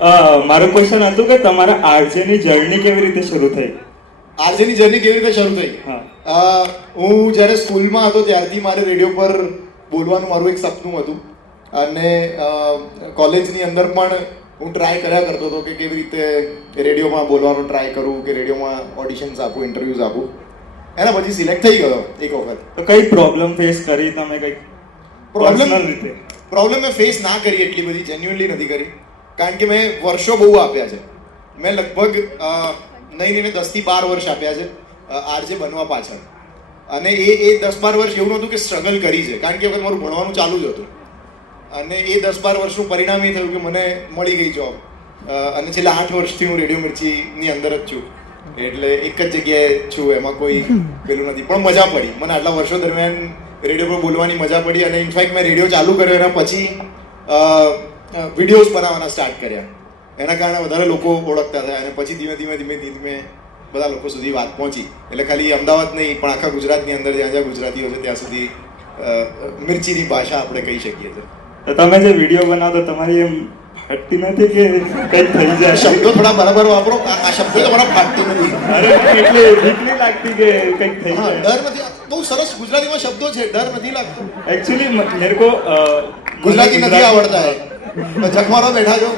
મારું ક્વેશ્ચન હતું કે તમારા આરજે ની જર્ની કેવી રીતે શરૂ થઈ? આરજેની જર્ની કેવી રીતે શરૂ થઈ? હું જ્યારે સ્કૂલમાં હતો ત્યારથી મારે રેડિયો પર બોલવાનું મારું એક સપનું હતું અને કોલેજની અંદર પણ હું ટ્રાય કર્યા કરતો હતો કે કેવી રીતે રેડિયોમાં બોલવાનું ટ્રાય કરું, કે રેડિયોમાં ઓડિશન્સ આપું, ઇન્ટરવ્યૂઝ આપું. એના પછી સિલેક્ટ થઈ ગયો એક વખત. તો કઈ પ્રોબ્લેમ ફેસ કરી તમે? કઈ પ્રોબ્લેમ મેં ફેસ ના કરી, એટલી બધી જેન્યુઅનલી નથી કરી, કારણ કે મેં વર્ષો બહુ આપ્યા છે. મેં લગભગ નહીં 10 થી 12 વર્ષ આપ્યા છે આરજે બનવા પાછળ. અને એ 10-12 વર્ષ એવું નહોતું કે સ્ટ્રગલ કરી છે, કારણ કે વખત મારું ભણવાનું ચાલુ જ હતું. અને એ 10-12 વર્ષનું પરિણામ એ થયું કે મને મળી ગઈ જોબ. અને છેલ્લા 8 વર્ષથી હું રેડિયો મિર્ચીની અંદર જ છું, એટલે એક જ જગ્યાએ છું, એમાં કોઈ પેલું નથી. પણ મજા પડી મને, આટલા વર્ષો દરમિયાન રેડિયો પર બોલવાની મજા પડી. અને ઇનફેક્ટ મેં રેડિયો ચાલુ કર્યો એના પછી વિડીયોઝ બનાવવાના સ્ટાર્ટ કર્યા. એના કારણે વધારે લોકો ઓળખતા થયા અને પછી ધીમે ધીમે બધા લોકો સુધી વાત પહોંચી. એટલે ખાલી અમદાવાદ નહીં પણ આખા ગુજરાતની અંદર જ્યાં જ્યાં ગુજરાતીઓ છે ત્યાં સુધી મિર્ચીની ભાષા આપણે કહી શકીએ છીએ. તો તમે જે વિડીયો બનાવો તમારી એમ ફાટતી નથી કે કઈ થઈ જાય? શબ્દો થોડા બરાબર વાપરો. આ શબ્દો તમારા ફાટતી નથી. અરે એટલે એટલી લાગતી કે કઈક થઈ જાય. ડર નથી. બહુ સરસ ગુજરાતીમાં શબ્દો છે, ડર નથી લાગતો. एक्चुअली मेरे को ગુજરાતી નથી આવડતા है. જખમારો બેઠા છો.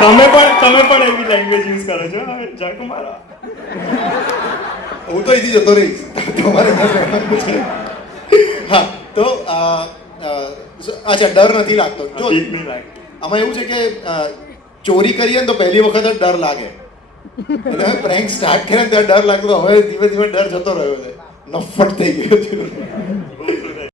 તમે પણ એવી લેંગ્વેજ યુઝ કરો છો? જખમારો. હું તો અહીંથી જતો રહીશ, તમારે હા. તો અચ્છા, ડર નથી લાગતો. જો આમાં એવું છે કે ચોરી કરીએ ને તો પહેલી વખત જ ડર લાગે, એટલે પ્રેન્ક સ્ટાર્ટ કરે ને ત્યારે ડર લાગતો. હવે ધીમે ધીમે ડર જતો રહ્યો છે, નફ્ફટ થઈ ગયો છે.